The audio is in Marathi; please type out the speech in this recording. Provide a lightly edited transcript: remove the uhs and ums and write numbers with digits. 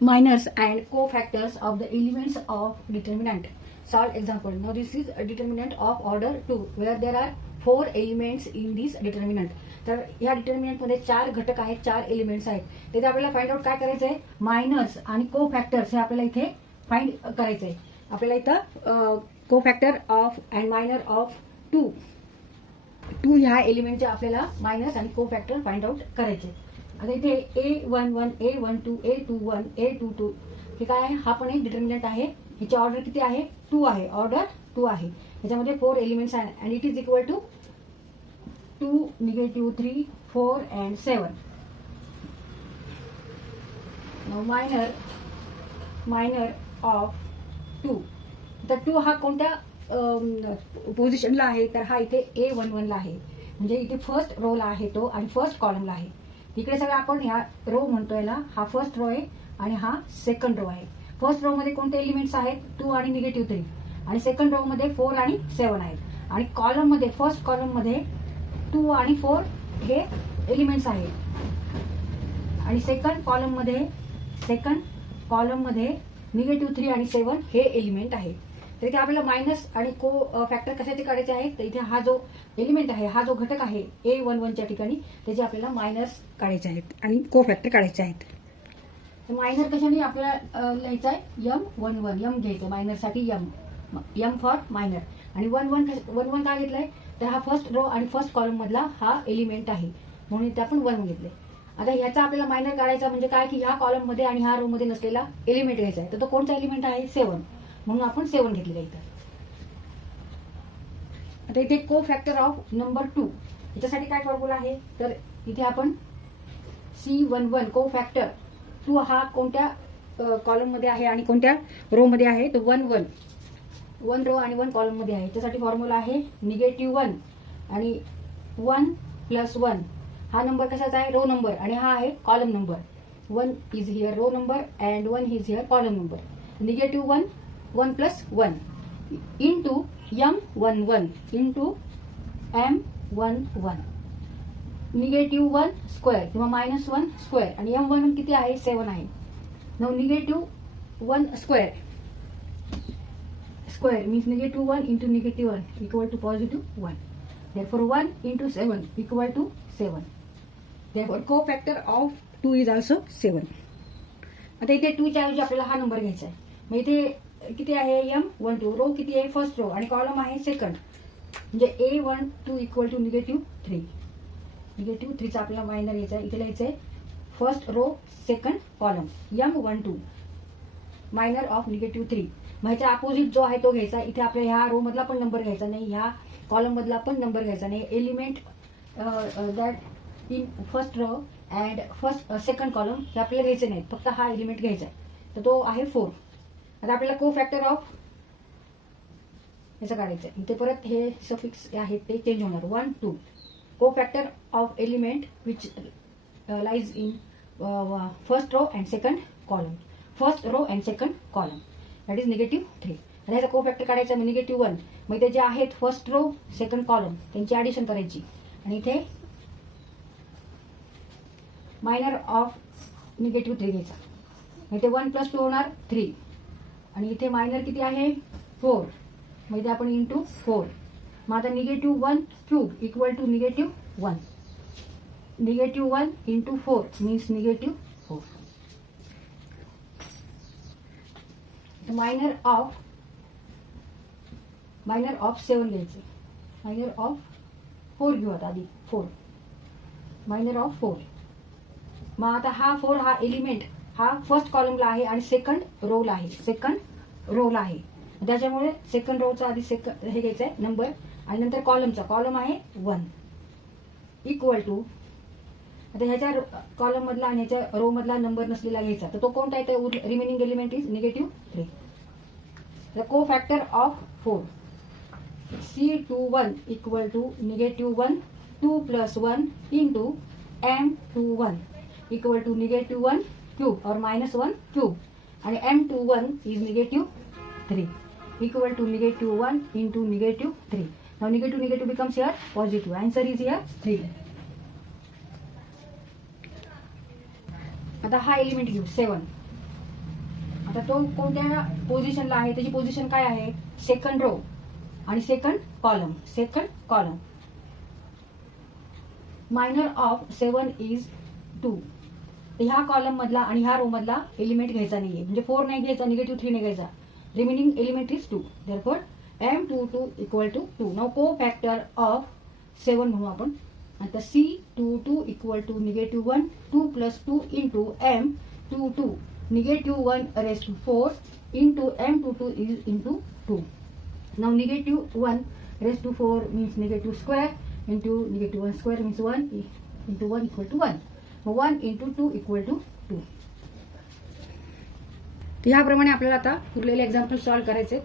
minors and cofactors of the elements of determinant. Solve example. Now this is a determinant of order 2 where there are 4 elements in this determinant. तर या डिटर्मिनंट मध्ये 4 घटक आहेत, 4 एलिमेंट्स आहेत. तिथे आपल्याला फाइंड आउट काय करायचं आहे, मायनर्स आणि कोफॅक्टर्स हे आपल्याला इथे फाइंड करायचं आहे. आपल्याला इथं कोफॅक्टर ऑफ अँड मायनर ऑफ 2 ह्या एलिमेंटचे आपल्याला मायनस आणि कोफॅक्टर फाइंड आउट करायचे. आता इथे A11, A12, A21, A22 हे काय आहे, हा पण एक डिटर्मिनंट आहे. ह्याची ऑर्डर किती आहे, 2 आहे, ऑर्डर 2 आहे. ह्याच्यामध्ये 4 एलिमेंट्स आहे आणि it is equal to 2, -2, 3, 4 and 7. Now minor of 2. तर 2 हा कोणत्या पोझिशनला आहे, तर हा इथे A11 ला आहे. म्हणजे इथे फर्स्ट रो ला आहे तो आणि फर्स्ट कॉलमला आहे. इकडे सगळं आपण ह्या रो म्हणतोय ना, हा फर्स्ट रो आहे आणि हा सेकंड रो आहे. फर्स्ट रो मध्ये कोणते एलिमेंट्स आहेत, 2 आणि -3 आणि सेकंड रो मध्ये 4 आणि 7 आहेत. आणि कॉलम मध्ये फर्स्ट कॉलम मध्ये 2 आणि 4 हे एलिमेंट्स आहेत आणि सेकंड कॉलम मध्ये -3 आणि 7 हे एलिमेंट आहे. तर इथे आपल्याला मायनस आणि को फॅक्टर कशाचे काढायचे आहे, तर इथे हा जो एलिमेंट आहे, हा जो घटक आहे A11 च्या ठिकाणी त्याचे आपल्याला मायनस काढायचे आहेत आणि को फॅक्टर काढायचे आहेत. तर मायनर कशाने आपल्याला लिहायचं आहे, M11 M घ्यायचं मायनरसाठी, M फॉर मायनर. आणि 11 काय घेतलंय, तर हा फर्स्ट रो आणि फर्स्ट कॉलम मधला हा एलिमेंट आहे म्हणून इथे आपण 1 घेतले. आता ह्याचा आपल्याला मायनर काढायचा म्हणजे काय की ह्या कॉलम मध्ये आणि ह्या रो मध्ये नसलेला एलिमेंट घ्यायचा आहे. तर तो कोणता एलिमेंट आहे, 7, म्हणून आपण 7 घेतलेला इथं. आता इथे को फॅक्टर ऑफ नंबर 2 याच्यासाठी काय फॉर्म्युला आहे, तर इथे आपण C11 को फॅक्टर 2 हा कोणत्या कॉलम मध्ये आहे आणि कोणत्या रो मध्ये आहे, तर 1 रो आणि 1 कॉलम मध्ये आहे. त्यासाठी फॉर्म्युला आहे -1 आणि 1 + 1 हा नंबर कशाचा आहे, रो नंबर, आणि हा आहे column number. 1 is here row number and 1 is here column number. -1 1 + 1 into M11 into M11 -1 square किंवा -1 स्क्वेअर आणि M11 किती आहे, 7 आहे. Now -1 square means -1 into -1 equal to +1. Therefore 1 into 7 equal to 7. Therefore cofactor of 2 is also 7. आता इथे 2 च्या ऐवजी आपल्याला हा नंबर घ्यायचा आहे. मग इथे किती आहे, M12 रो किती आहे, फर्स्ट रो आणि कॉलम आहे सेकंड, म्हणजे A12 इक्वल टू -3. -3 चा आपल्याला मायनर घ्यायचा आहे. इथे लिहायचं आहे first row second column M12 minor of -3. मग ह्याच्या अपोजिट जो आहे तो घ्यायचा. इथे आपल्या ह्या रो मधला पण नंबर घ्यायचा नाही, ह्या कॉलम मधला पण नंबर घ्यायचा नाही. Element that in first row and second column हे आपल्याला घ्यायचे नाहीत, फक्त हा एलिमेंट घ्यायचा आहे. तर तो आहे 4. आता आपल्याला को फॅक्टर ऑफ याचं काढायचं आहे. इथे परत हे सफिक्स आहेत ते चेंज होणार. 1 2 cofactor of element which lies in first row and second column, first row and second column, that is -3. आणि ह्याचा को फॅक्टर काढायचा मग -1. मग ते जे आहेत फर्स्ट रो सेकंड कॉलम त्यांची ऍडिशन करायची आणि इथे मायनर ऑफ -3 घ्यायचा. इथे 1 + 2 होणार 3 आणि इथे मायनर किती आहे, 4. मग इथे आपण इंटू 4. मग आता -1³ equal to -1. -1 into 4 means -4. Minor of 7 घ्यायचे. मायनर ऑफ 4 घेऊ आता आधी. 4 मायनर ऑफ 4. मग आता हा 4 हा एलिमेंट हा फर्स्ट कॉलमला आहे आणि सेकंड रोला आहे. त्याच्यामुळे सेकंड रोचा आधी हे घ्यायचं आहे नंबर आणि नंतर कॉलम आहे 1 इक्वल टू. आता ह्याच्या कॉलम मधला आणि ह्याच्या रो मधला नंबर नसलेला घ्यायचा. तर तो कोणता आहे, remaining element is -3. The cofactor of 4 C21 equal to -1 2 + 1 into M21 equal to -1³ or -1³ and M21 is -3 equal to -1 into -3. Now negative becomes here positive. Answer is here 3. आता हा एलिमेंट घेऊ 7. आता तो कोणत्या पोझिशनला आहे, त्याची पोझिशन काय आहे, सेकंड रो आणि second column. Minor of 7 is 2. ह्या कॉलम मधला आणि ह्या रो मधला एलिमेंट घ्यायचा नाहीये, म्हणजे 4 नाही घ्यायचा, निगेटिव्ह 3 नाही घ्यायचा. Remaining element is 2. Therefore M22 equal to 2. नाव को फॅक्टर ऑफ 7 म्हणू आपण. आता C22 equal to -1. 2 + 2 into M22 -1 raised to 4 into M22 is into 2. Now -1 raised to 4 means negative square into -1 square means 1 into 1 equal to 1. 1 into 2 equal to 2. तर ह्याप्रमाणे आपल्याला आता उरलेले एक्झाम्पल सॉल्व्ह करायचे.